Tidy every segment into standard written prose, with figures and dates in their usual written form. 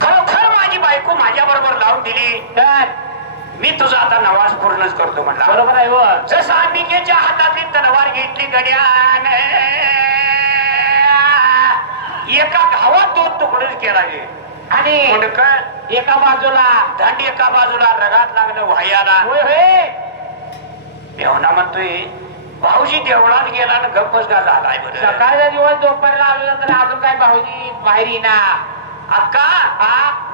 खरोखर माझी बायको माझ्या बरोबर लावून दिली तर मी तुझा आता नवाज पूर्णच करतो म्हणला. बरोबर आहे व जसं अंबिकेच्या हातातली तलवार घेतली गड्याने एका घावात दोन तुकडे केला आणि मुंडकं एका बाजूला दांडी एका बाजूला रगात लागलं व्हायाला. होय होय मेवना म्हणतोय भाऊजी देवळात गेला ना गप्पच का झालाय बरं. सकाळचा दिवस दुपारला आलो तर अजून काय भाऊजी बाहेर येईना. अक्का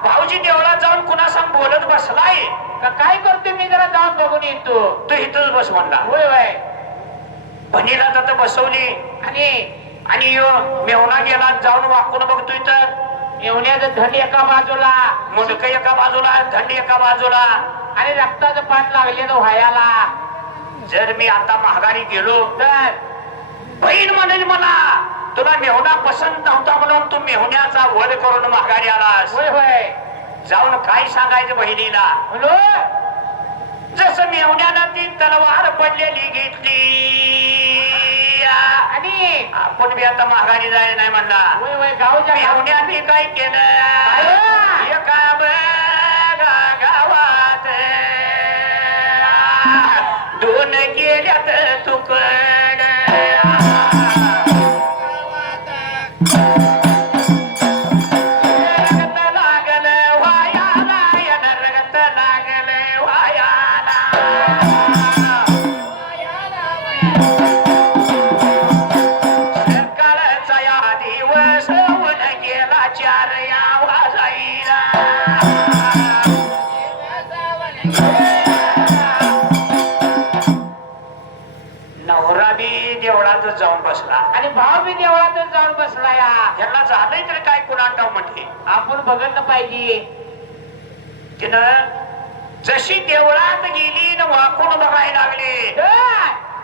भाऊजी देवळात जाऊन कुणा सांग बोलत बसलाय का काय करतोय मी जरा जाऊन बघून येतो. तू इथंच बस म्हणला. होय होय बहिणीला तर बसवली आणि यो मेवना गेला जाऊन वाकून बघतोय तर येवण्याचं धड एका बाजूला मुंडकं एका बाजूला धंडी एका बाजूला आणि रक्ताचं पाठ लागले तो व्हायाला. जर मी आता महागारी गेलो तर बहीण म्हणेल मला तुला मेहुणा पसंत नव्हता म्हणून तू मेहुण्याचा वध करून महागारी आलास. होय होय जाऊन काय सांगायचं बहिणीला. बोलो जसं मेहुण्यानं ती तलवार पडलेली घेतली आणि आपण बी आता महागारी जायला नाही म्हणला. होय होय गावच्या मेहुण्याने काय केलं एका गावात दोन गेल्यात तुकड रगत लागल वायाला रगत लागल वायाला. सकाळचा या दिवस ऊन गेला चार या वाजाईला. नवरा बी देवळात जाऊन बसला आणि भाव बी देवळातच जाऊन बसला. या ह्याला झालंय तर काय कुणाटाव म्हटले. आपण बघितलं पाहिजे. तिनं जशी देवळात गेली न वाकून बघायला लागले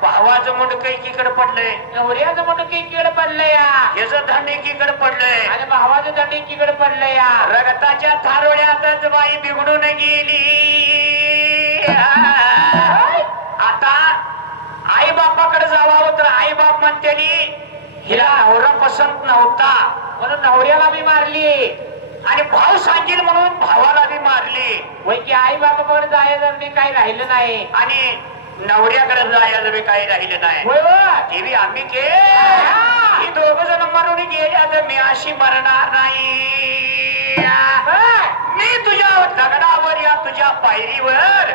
भावाचं मुंडक एकीकडे पडलंय नवऱ्याचं मोठं एकीकडे पडलंय ह्याचं धंड एकीकडे पडलंय आणि भावाचं दंड एकीकडे पडलंय. रगताच्या थारोळ्यातच बाई बिघडून गेली. आता आई बापाकडे जावं तर आई बाप म्हणते हिला नवरा पसंत नव्हता म्हणून नवऱ्याला बी मारली आणि भाऊ सांगेल म्हणून भावाला बी मारली. वय की आई बापाकडे जायचं बी काही राहिलं नाही आणि नवऱ्याकडे जायला बी काही राहिलं नाही. होय देवी अंबिके ही दोघ जण मरून गेल्या तर मी अशी मरणार नाही. मी तुझ्या दगडावर या तुझ्या पायरीवर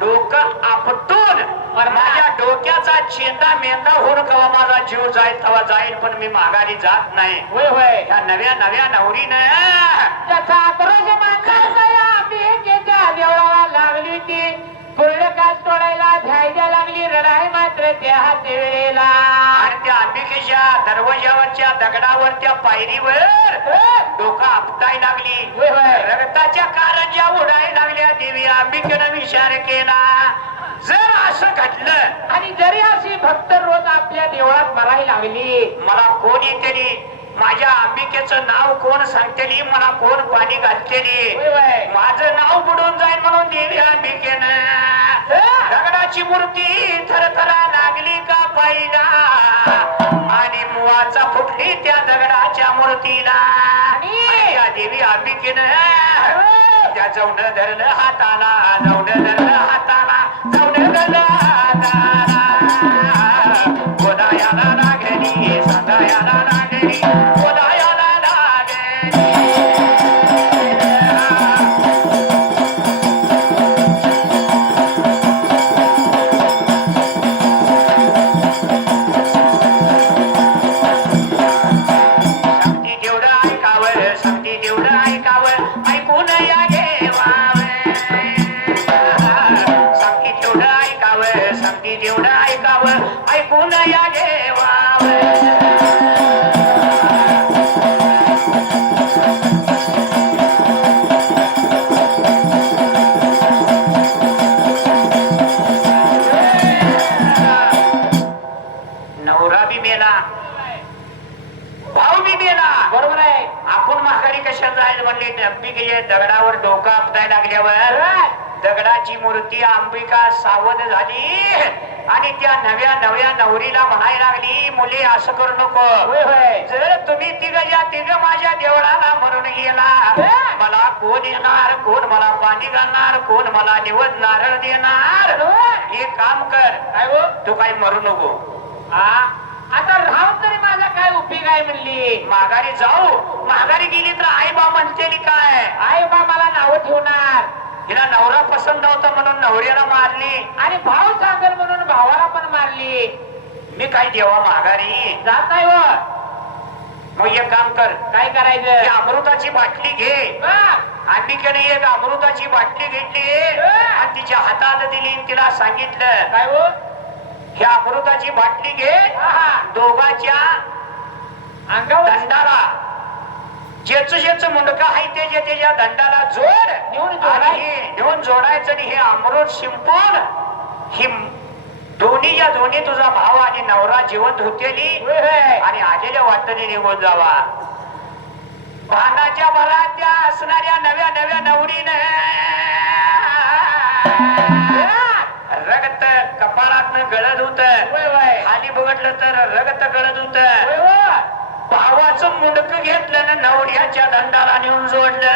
डोकं आपटून माझ्या डोक्याचा चेंदा मेंदा होऊन कवा माझा जीव जाईल तेव्हा जाईल पण मी माघारी जात नाही. होय होय ह्या नव्या नव्या नवरीनं त्याचा आक्रोश मानला देवळाला लागली होती. पूर्ण कास तोडायला ध्यायला लागली रडाय मात्र त्या हाती वेळेला. आणि त्या अंबिकेच्या दरवाजावरच्या दगडावर त्या पायरीवर डोकं आपटाय लागली. रक्ताच्या कारंज्या उडायला लागल्या. देवी अंबिकेनं विचार केला जर असं घडलं आणि जरी अशी भक्त रोज आपल्या देवळात मरायला लागली मला कोण येतेली माझ्या अंबिकेचं नाव कोण सांगतेली मला कोण पाणी घालतेली माझं नाव बुडून जाईल म्हणून देवी अंबिकेनं दगडाची मूर्ती थरथरा लागली का पाहिला आणि मुवाचा फुटली त्या दगडाच्या मूर्तीला. त्या देवी अंबिकेनं त्या जाऊन धरलं हाताला जाऊन धरलं हाताला जाऊन धरलं हाताला. गोदायाला लागली सांगायाला लागली गोदायाला लागली. सांगती तेवढं ऐकावं सांगती तेवढं ऐकावं ऐकून या घेवावं. सांगती तेवढं ऐकावं सांगती तेवढं ऐकावं ऐकून या घेवावं. नवरा बी मेला भाऊ बी मेला. बरोबर आहे. आपण म्हातारी कशाला जायला म्हणले अंबिकेच्या दगडावर डोकं आपटायला लागल्यावर दगडाची मूर्ती अंबिका सावध झाली आणि त्या नव्या नव्या नवरीला म्हणायला लागली मुली असं करू नको. होय होय जर तुम्ही तिघ माझ्या देवळाला म्हणून गेला मला कोण येणार, कोण मला पाणी घालणार, कोण मला निवड नारळ देणार. एक काम कर, काय हो तू काही मरू नको. आता राहून तरी माझा काय उपयोग आहे म्हणली. माघारी जाऊ. माघारी गेली तर आई बा म्हणते काय, आई बा मला नाव ठेवणार. तिला नवरा पसंत नव्हता म्हणून नवऱ्याला मारली आणि भाऊ सांगल म्हणून भावाला पण मारली. मी काय देवा माघारी जात नाही हो. मग एक काम कर, काय ती करायचं. अमृताची बाटली घे. अंबिकेने एक अमृताची बाटली घेतली आणि तिच्या हातात दिली आणि तिला सांगितलं काय हो ही अमृताची बाटली घे. दोघांच्या अंगावर दंडाला ज्याच मुंडका आहे त्याच्या दंडाला जोड. नेऊन जोडायचं आणि हे अमृत शिंपून ही दोन्ही तुझा भाव आणि नवरा जिवंत होतेली आणि आलेल्या वाटेने निघून जावा. भानाच्या भरात त्या असणाऱ्या नव्या नव्या नवरीने रगत कपाळातनं गळत होत. खाली बघितलं तर रगत गळत होत. भावाचं मुंडक घेतलं ना नवऱ्याच्या दंडाला नेऊन जोडलं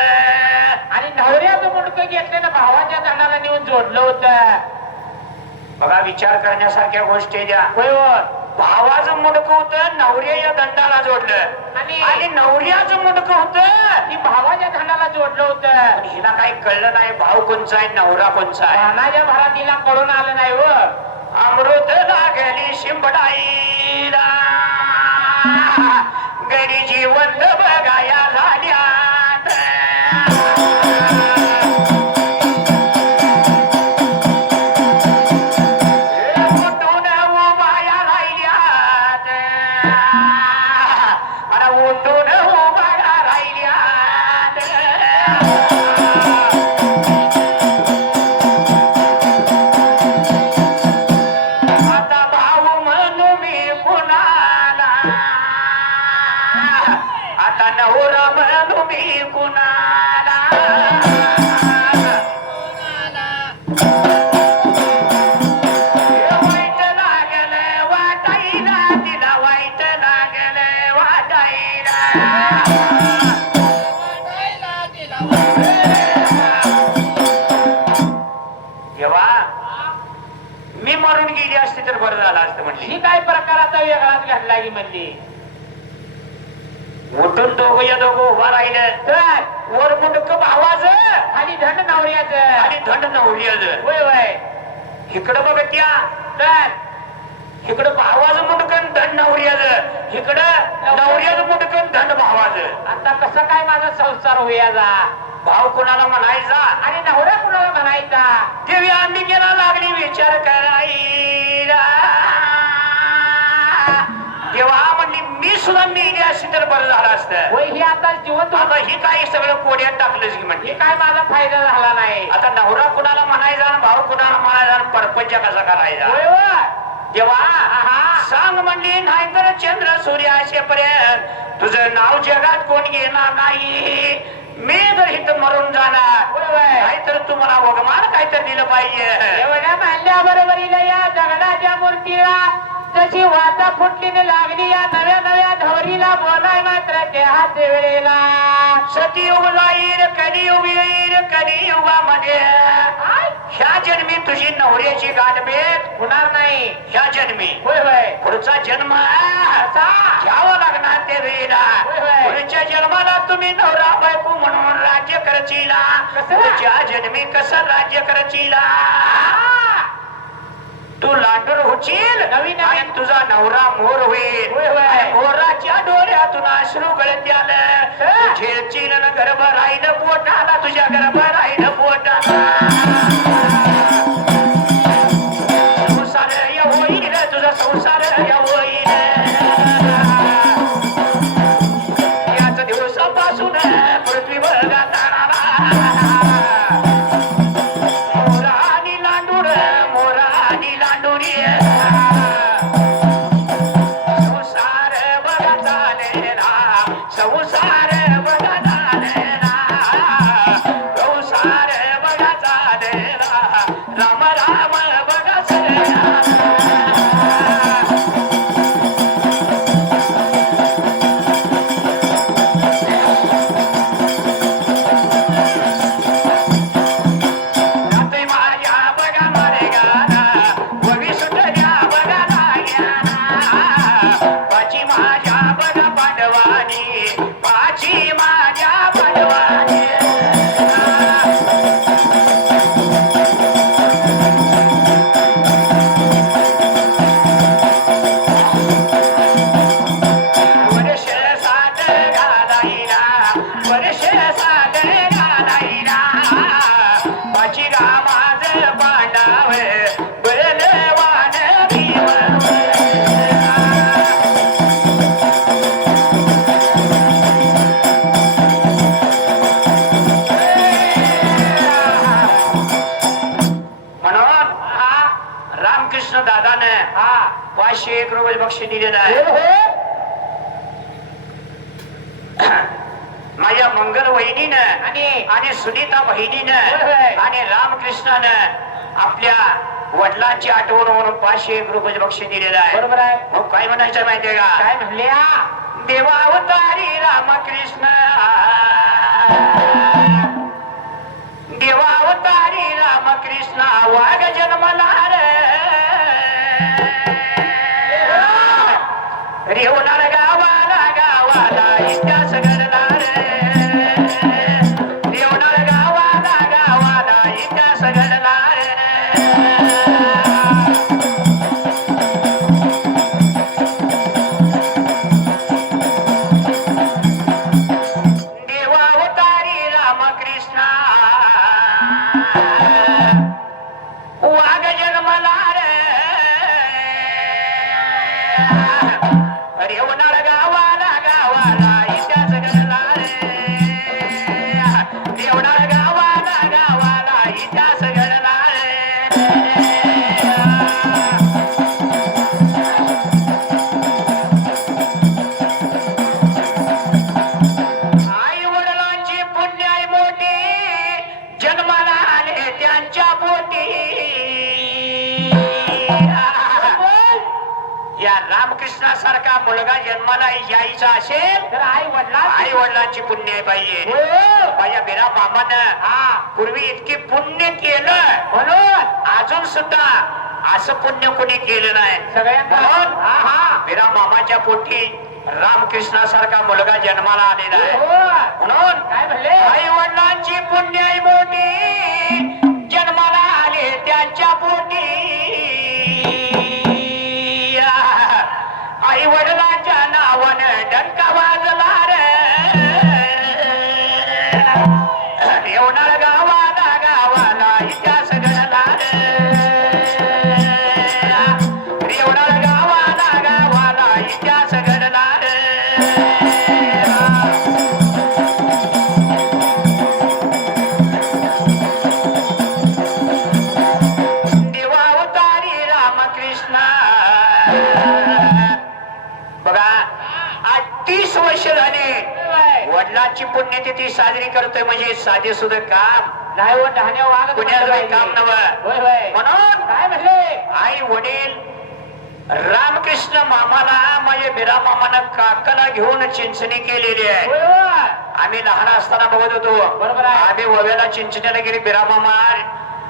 आणि नवऱ्याचं मुंडकं घेतलं ना भावाच्या दंडाला नेऊन जोडलं होतं. बघा विचार करण्यासारख्या गोष्टी द्या. भावाचं मुंडक होत नवऱ्याच्या दंडाला जोडलं आणि नवऱ्याचं मुंडक होत ती भावाच्या दंडाला जोडलं होतं. हिला काही कळलं नाही भाव कोणचा आहे नवरा कोणचा आहे. भानाच्या भरात तिला कळून आलं नाही व. अमृत लागली शिंबडाईला गडी जिवंत बघाया झाल्यात. उठून उभाया राहिल्यात आणि उठून उभाया राहिल्यात. आता भाऊ म्हणू मी कुणाला, आता नवरा म्हणू मी कुणाला. वाईट लागलं वाटायला तिला, वाईट लागलं वाटायला. देवा मी मरून गेली असती तर बरं झालं असतं म्हणली. ही काय प्रकार आता वेगळाच घडला की म्हणली. उठून दोघं उभा राहिलं तर वर मुंडक भावाचं आणि धंड नवऱ्याचं आणि धंड नवऱ्याचं. होय होय इकडं बघ त्या तर इकडं भावाचं मुंडकन धंड नवऱ्याचं, इकडं नवऱ्याचं मुंडकन धंड भावाचं. आता कसं काय माझा संसार होयाचा. भाव कुणाला म्हणायचा आणि नवरा कुणाला म्हणायचा. देवी अंबिकेला लागली विचार करायला. तेव्हा म्हणली मी सुद्धा मेली असती तर बरं झालं असतं. होय ही आता जिवंत आता ही काय सगळं कोड्यात टाकलंच की म्हणजे. काय माझा फायदा झाला नाही. आता नवरा कुणाला म्हणायचा आणि भाऊ कुणाला म्हणायचा आणि परपंच कसा करायचा. होय होय तेव्हा सांग म्हणली नाही तर चंद्र सूर्य असेपर्यंत तुझं नाव जगात कोण घेणार नाही. मी जर इथं मरून जाणार नाहीतर तुम्हाला वगमान काहीतरी दिलं पाहिजे. एवढ्या मानल्या बरोबरीला या दगडाच्या मूर्तीला जशी वाचा फुटलीने लागली या नव्या नव्या धवरीला बोलाय मात्र त्या हात वेळेला. सतयुग जाईल कलियुग येईल कलियुगामध्ये ह्या जन्मी तुझी नवऱ्याची गाठ भेट होणार नाही. ह्या जन्मी होय होय पुढचा जन्म घ्यावा लागणार ते वेळेला. पुढच्या जन्माला तुम्ही नवरा बायको म्हणून राज्य करचीला. पुढच्या जन्मी कसं राज्य करचीला. तू लांडूर होशील नवीन आणि तुझा नवरा मोर होईल. मोराच्या डोळ्यातून अश्रू गळत आलं. झेलचील गर्भ राहिलं पोटाला, तुझ्या गर्भ राहिलं पोटाला. संसार होईल तुझा संसार होईल. याच दिवसापासून पृथ्वी वर्गात मोरा आणि लांडूर मोरा आणि लांडुरी संसार बघा झालेला संसार बघा झालेला संसार 501 रुपये बक्षीस दिलेलं आहे. हो, हो. माझ्या मंगल वहिनीनं आणि आणि सुनीता बहिणीनं होय. आणि रामकृष्णानं आपल्या वडिलांची आठवण म्हणून 501 रुपये बक्षीस दिलेलं आहे. बरोबर आहे. मग काय म्हणायचं माहितीये का? काय म्हणले हा? देवा अवतारी रामकृष्ण, देवा अवतारी रामकृष्ण वाघ जन्मला रे होणार गावाला गावाला इतिहास घडला रे, होणार गावाला गावाला इतिहास घडला रे. देवा अवतारी रामकृष्ण वाघ जन्मला रे, होणार गावाला गावाला इतिहास घडला रे, होणार गावाला गावाला इतिहास घडला रे. आई वडिलांची पुण्याई मोठी जन्माला आले त्यांच्या पोटी. या रामकृष्णासारखा मुलगा जन्माला यायचा असेल तर आई वडला आई वडिलांची पुण्य पाहिजे. हो. माझ्या बिरा मामानं हा पूर्वी इतकी पुण्य केलं, म्हणून अजून सुद्धा असं पुण्य कोणी केलं नाही. सगळ्यांना म्हणून हा हा बिरा मामाच्या पोटी रामकृष्णासारखा मुलगा जन्माला आलेला आहे. हो. म्हणून काय म्हणले? आई वडिलांची पुण्याई मोठी जन्माला आले त्यांच्या पोटी. आई वडिलांच्या नावानं डंका वाजला रे, येवणार गावाला गावाला इतिहास घडला रे, येवणार गावाला गावाला इतिहास घडला रे. देवा अवतारी रामकृष्ण. बघा आज 30 वर्ष झाले वडिलांची पुण्यतिथी साजरी करतोय म्हणजे साधे सुद्धा काम नाही हो, डहाण्या वागत पुण्याचं पाहिजे. काम नव्हतं. होय होय. म्हणून काय म्हणले? आई वडील रामकृष्ण मामाला माझ्या बिरा मामानं काकाला घेऊन चिंचणी केलेली आहे. होय हो. आम्ही लहान असताना बघत होतो. बरोबर आहे. आम्ही ओव्याला चिंचणीला गेली. बिरा मामा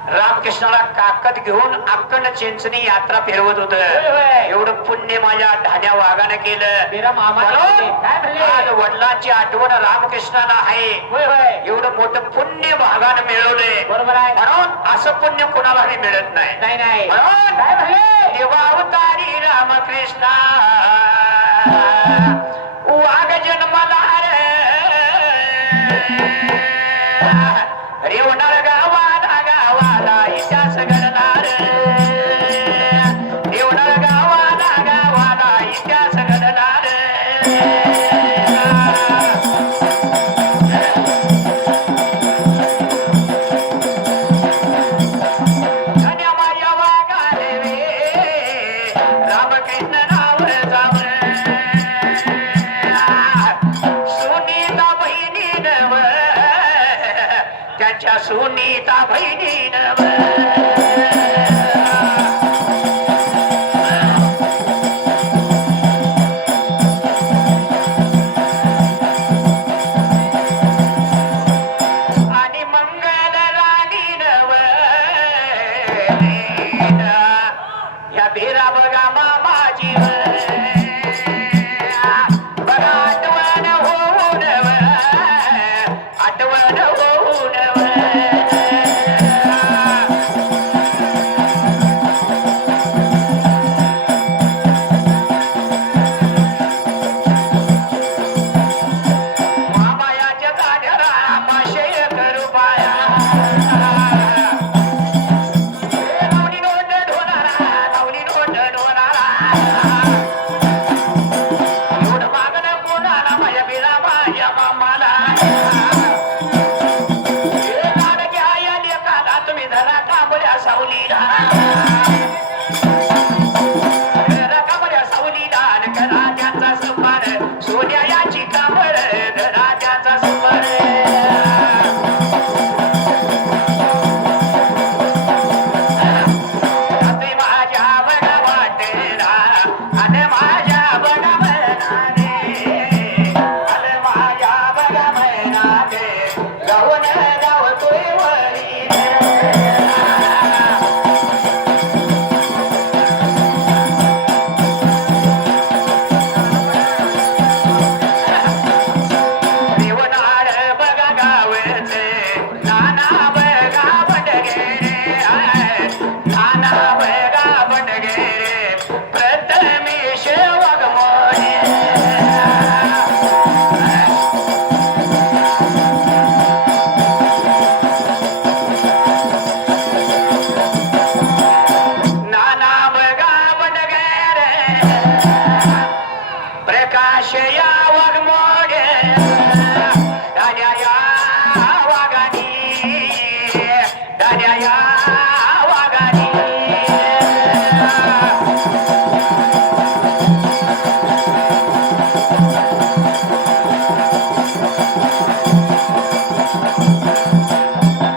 रामकृष्णाला काकत घेऊन अक्कड चिंचणी यात्रा फिरवत होत. होय होय. एवढं पुण्य माझ्या ढाण्या वाघानं केलं. बिरा मामाने म्हणून केले. काय म्हणले? आज वडिलांची आठवण रामकृष्णाला आहे. होय होय. एवढं मोठं पुण्य भागानं मिळवलंय. बरोबर आहे. म्हणून असं पुण्य कोणालाही मिळत नाही. नाही नाही. म्हणून काय म्हणले? देवा अवतारी रामकृष्ण वाघ जन्मला रे, होणार गावाला गावाला इतिहास घडला रे, होणार गावाला गावाला इतिहास घडला रे. धन्य माझ्या वाघाले रे, रामकृष्ण नाव जावं. सुनीता बहिणीनं व, त्याच्या सुनीता बहिणीनं व. आणि मंगल राणीनं व, या बिरा बघा मामाजी व. बघा आठवण होऊन व, आठवण होऊन व. मामायाच्या दाढ्याला 501 रुपया. लावणी नोट ढोलारा, लावणी नोट ढोलारा. एवढं मागणं कोणाला माझ्या बिरा माझ्या मामाला. लाडक्या या लेकाला तुम्ही धरा कांबळ्या सावलीला. रकाम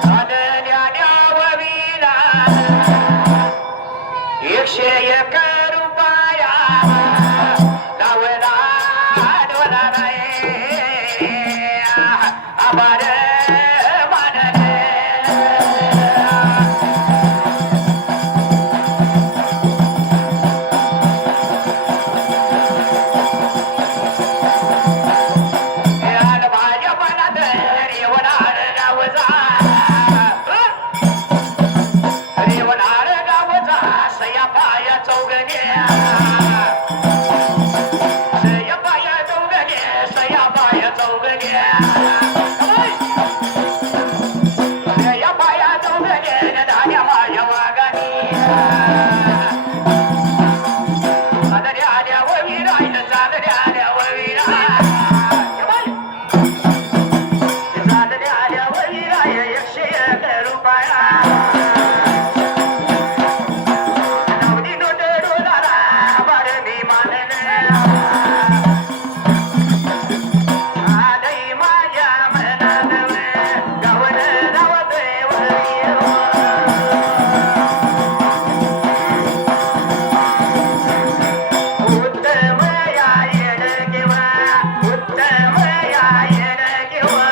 चालल्या न्याववीला 101 रुपया लावला डोला रे आभार मानले माझ्या मनात रेवणाळ गावचा रेवणाळ गावचा सया पाया चौगण्या सया पाया चौगण्या सया पाया चौगण्या सया पाया चौगण्या धान्या माझ्या वागानी चालल्या आल्या ववीराय चालल्या आल्या ववीरा चालल्या आल्या ववीराय 101 रुपया नवनी नोट डोलारा बारणी मानले आलई माझ्या मनात गावन रावते उत्तम या येड किंवा उत्तम या येड किंवा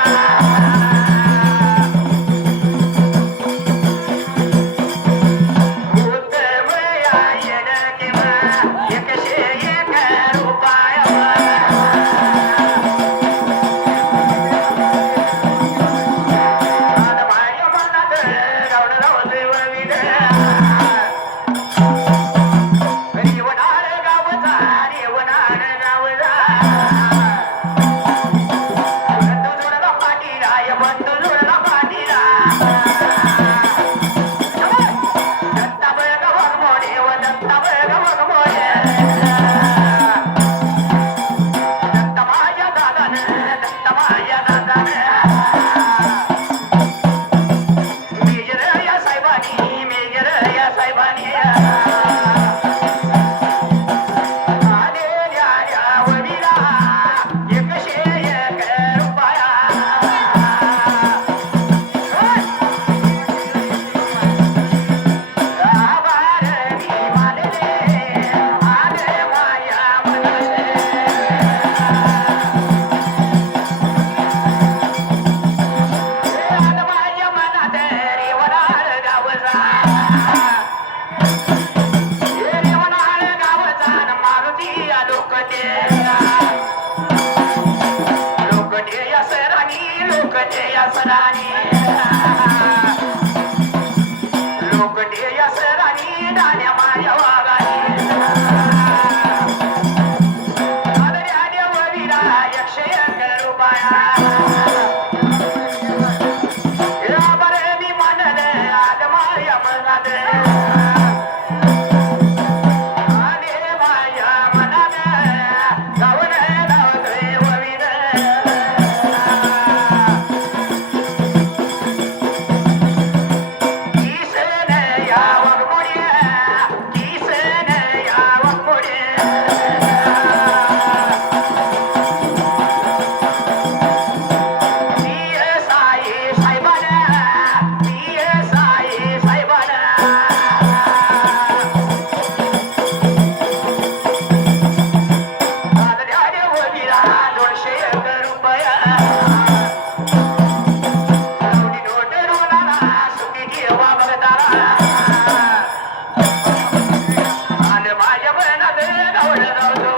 उत्तम या येड किंवा 101 रुपया माझ्या मनात रावण रावते रेवणाळ गावचा रेवणाळ गावचा बंधू जोडला पाटीला या बंधू जोडला पाटीला दत्ता बळग वाघमोडे व दत्ता बळग वाघमोडे दत्ता माझ्या दादानं दत्ता माझ्या दादानं मेजर या साहेबांनी मेजर या साहेबांनी आलेल्या या वडीला 101 रुपया आभारणी मानले आले माझ्या मनात आलं माझ्या मनात रेवणाळ गावचा रेवणाळ गावचा मारुती लोकटे लोकटे या सरानी लोकटे या सरानी लोकटे या सरानी दाण्या माझ्या वागानी चालल्या देववीरा 101 रुपया आभारणी मानले आलं माझ्या मनात आले माझ्या मनात गावन रावते ववीर किसन या वाघमोड्या किसन या वाघमोड्या साई साहेबाना साई साहेबाना चालल्या देववीरा 201 रुपया नवनी नोट डोलारा सुखी घेवा बघतारा आलं माझ्या मनात गावड रावतो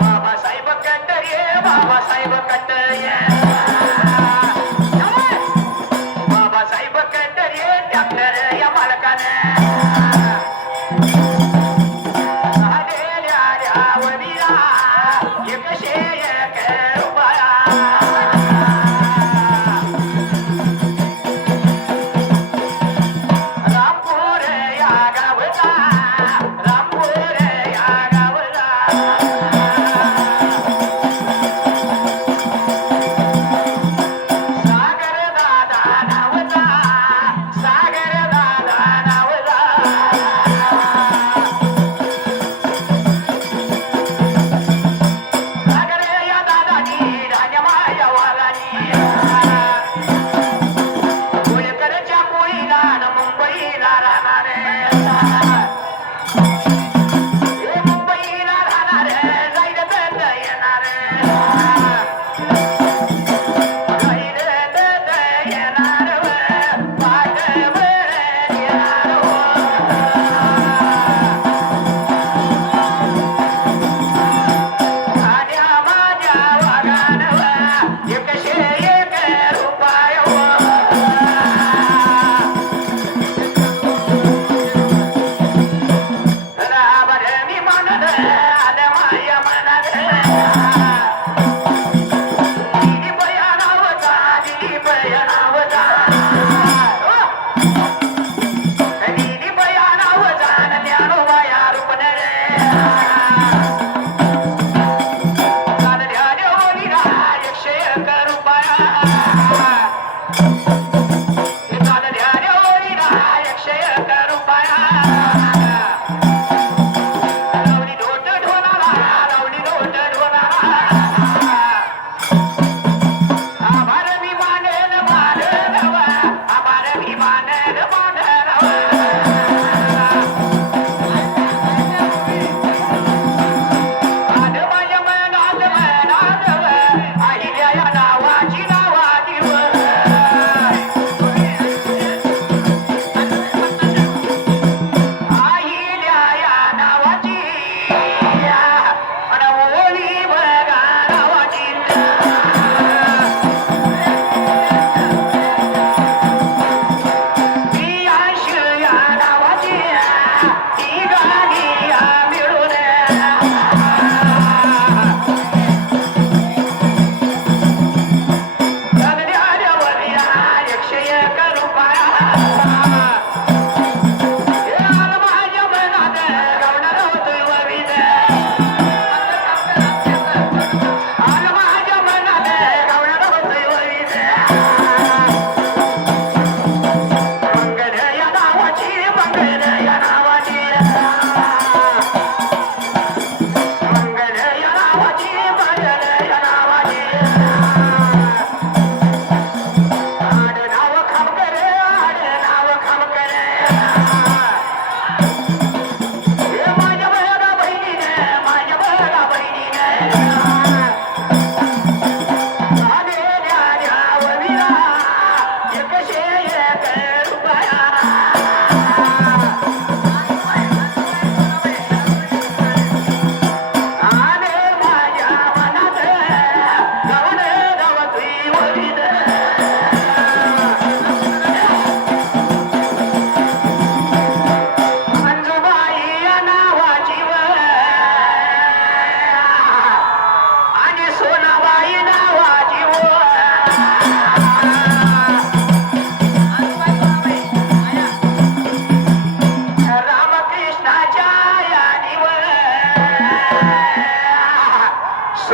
बाबासाहेब कट्टरे बाबासाहेब कट्टरे बाबासाहेब कट्टरे डॉक्टर या मालकानं आलेल्या वडीला 101 रुपया रामपूर या गावचा रामपूर या गावचा सागर दादा नावचा सागर दादा नावचा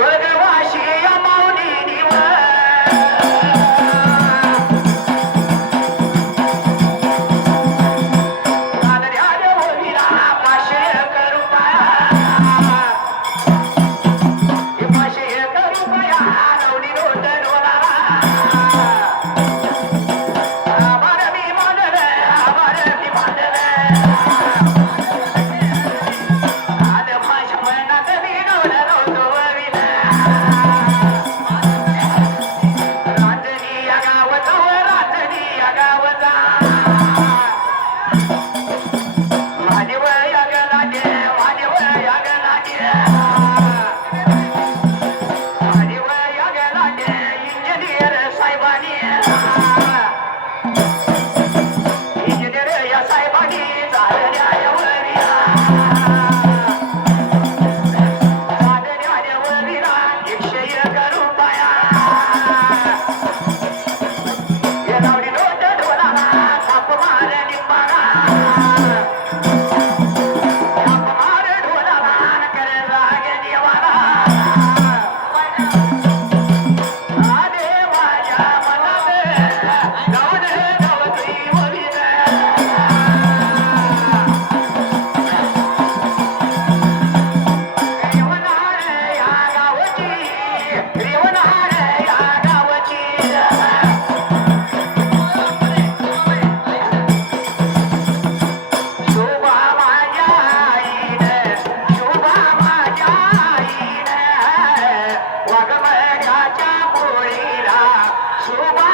स्वर्गवाशी या माऊलीनीवर शोभा